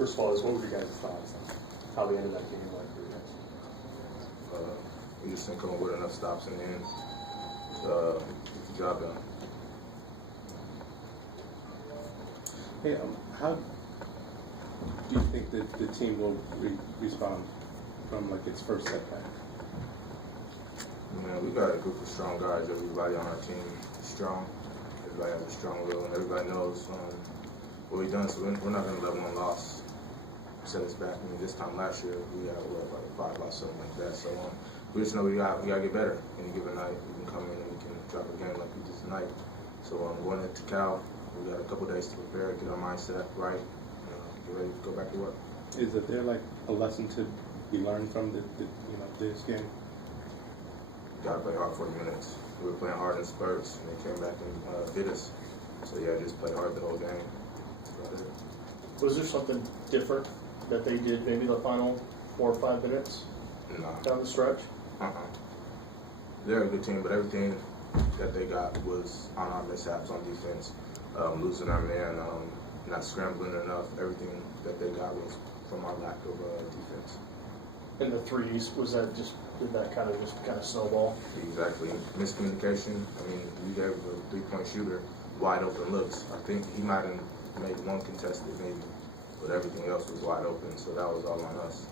First of all, what were your guys' thoughts on how the end of that game went for you guys? We just didn't come up with enough stops in the end. Get the job done. Hey, how do you think that the team will respond from like its first setback? Man, we got a group of strong guys. Everybody on our team is strong. Everybody has a strong will, and everybody knows what we've done. So we're not going to let one loss set us back. I mean, this time last year we had like 5 loss, something like that. So we just know we got to get better. Any given night, we can come in and we can drop a game like we did tonight. So going into Cal, we got a couple days to prepare, get our mindset right, get ready to go back to work. Is there like a lesson to be learned from this game? Got to play hard 40 minutes. We were playing hard in spurts, and they came back and bit us. So yeah, just play hard the whole game. That's about it. Was there something different that they did maybe the final 4 or 5 minutes down the stretch? They're a good team, but everything that they got was on our mishaps on defense. Losing our man, not scrambling enough. Everything that they got was from our lack of defense. And the threes, did that kind of snowball? Exactly. Miscommunication. I mean, we gave a 3-point shooter wide open looks. I think he might have made one contested maybe, but everything else was wide open, so that was all on us.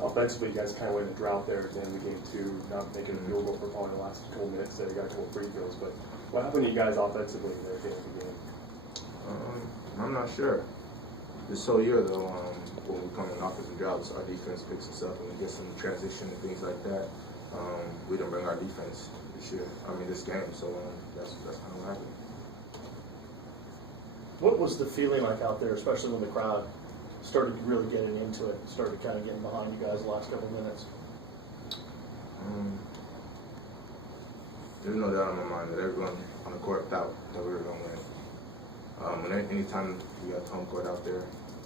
Offensively, you guys kind of went in a drought there at the end of the game too, not making a field goal for probably the last couple minutes. There, you got a couple free throws, but what happened to you guys offensively there at the end of the game? I'm not sure. This whole year, though, when we come in offensive droughts, our defense picks us up and we get some transition and things like that. We didn't bring our defense this game, so that's kind of what happened. What was the feeling like out there, especially when the crowd started really getting into it, started kind of getting behind you guys the last couple of minutes? There's no doubt in my mind that everyone on the court thought that we were going to win. Anytime we got home court out there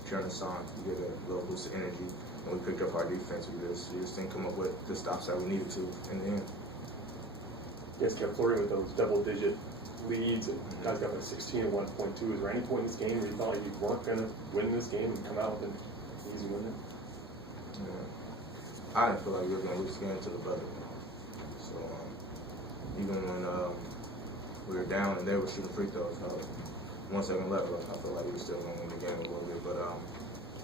cheering us on, we get a little boost of energy, and we picked up our defense. We just didn't come up with the stops that we needed to in the end. You guys kept flirting with those double-digit leads, and you guys got like 16 at one point too. Is there any point in this game where you thought you weren't going to win this game and come out with an easy win? Yeah. I didn't feel like we were going to lose the game to the buzzer. So even when we were down and they were shooting free throws, 1 second left, I felt like we were still going to win the game a little bit. But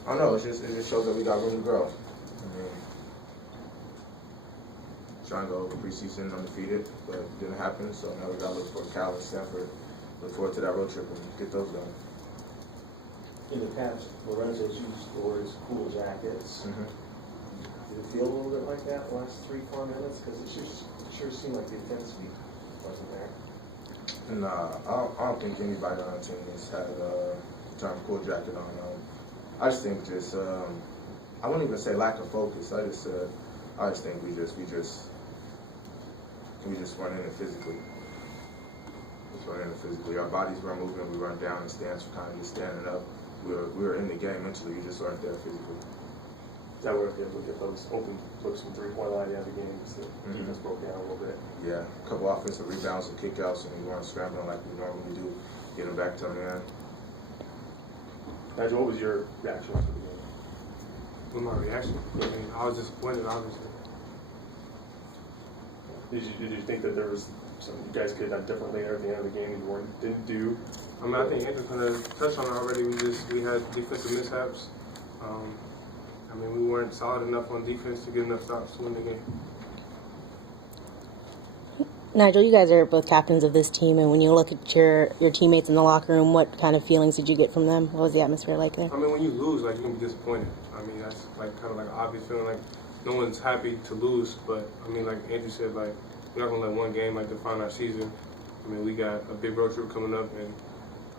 I don't know. It just shows that we got room to grow. I mean, trying to go over preseason undefeated, but it didn't happen. So now we got to look for Cal and Stanford. Look forward to that road trip and get those done. In the past, Lorenzo's used the words cool jackets. Did it feel a little bit like that the last 3-4 minutes? Because it sure seemed like the intensity wasn't there. Nah, I don't think anybody on our team has had a term cool jacket on. I just think I wouldn't even say lack of focus. I just think we just run in it physically. Just run in it physically. Our bodies were moving. We run down in stance. We're kind of just standing up. We were in the game mentally. We just weren't there physically. Is that where you look at those open looks from 3-point line at the game? The defense broke down a little bit. Yeah, a couple offensive rebounds and kickouts, and we weren't scrambling like we normally do, getting back to our man. Nigel, what was your reaction after the game? With my reaction? I mean, I was disappointed, obviously. Did you think that there was something you guys could have done differently at the end of the game you didn't do? I mean, I think Andrew kind of touched on it already. We had defensive mishaps. I mean, we weren't solid enough on defense to get enough stops to win the game. Nigel, you guys are both captains of this team, and when you look at your teammates in the locker room, what kind of feelings did you get from them? What was the atmosphere like there? I mean, when you lose, like, you're going to be disappointed. I mean, that's like kind of like an obvious feeling. Like, no one's happy to lose, but, I mean, like Andrew said, like, we're not going to let one game, like, define our season. I mean, we got a big road trip coming up, and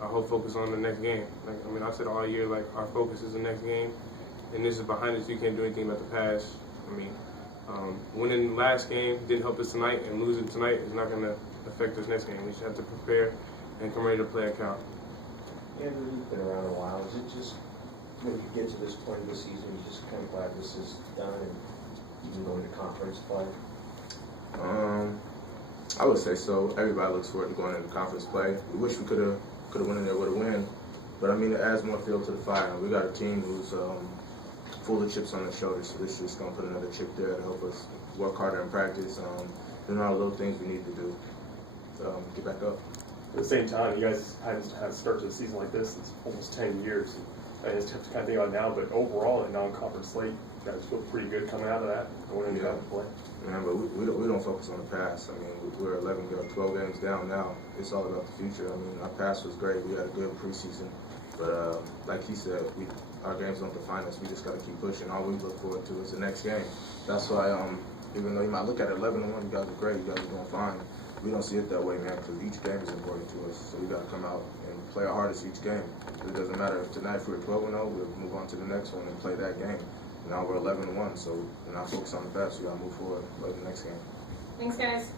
our whole focus on the next game. Like, I mean, I said all year, like, our focus is the next game, and this is behind us. You can't do anything about the past. I mean, winning the last game didn't help us tonight, and losing tonight is not going to affect us next game. We just have to prepare and come ready to play a count. Andrew, you've been around a while. Is it just when you get to this point of the season, you're just kind of glad this is done and you can go into conference play? I would say so. Everybody looks forward to going into conference play. We wish we could have went in there with a win, But I mean, it adds more fuel to the fire. And we got a team who's full of chips on their shoulders, so this year's gonna put another chip there to help us work harder in practice, doing all the little things we need to do to get back up. At the same time, you guys haven't had a start to the season like this in almost 10 years. I just have to kind of think about it now, but overall, the non-conference slate, you guys feel pretty good coming out of that, going into that play. Man, but we don't focus on the past. I mean, we're 12 games down now. It's all about the future. I mean, our past was great. We had a good preseason. But like he said, our games don't define us. We just got to keep pushing. All we look forward to is the next game. That's why, even though you might look at it 11-1, you guys are great. You guys are doing fine. We don't see it that way, man, because each game is important to us. So we got to come out and play our hardest each game. It doesn't matter if tonight if we're 12-0, we'll move on to the next one and play that game. Now we're 11-1, so we're not focused on the past. We got to move forward, play the next game. Thanks, guys.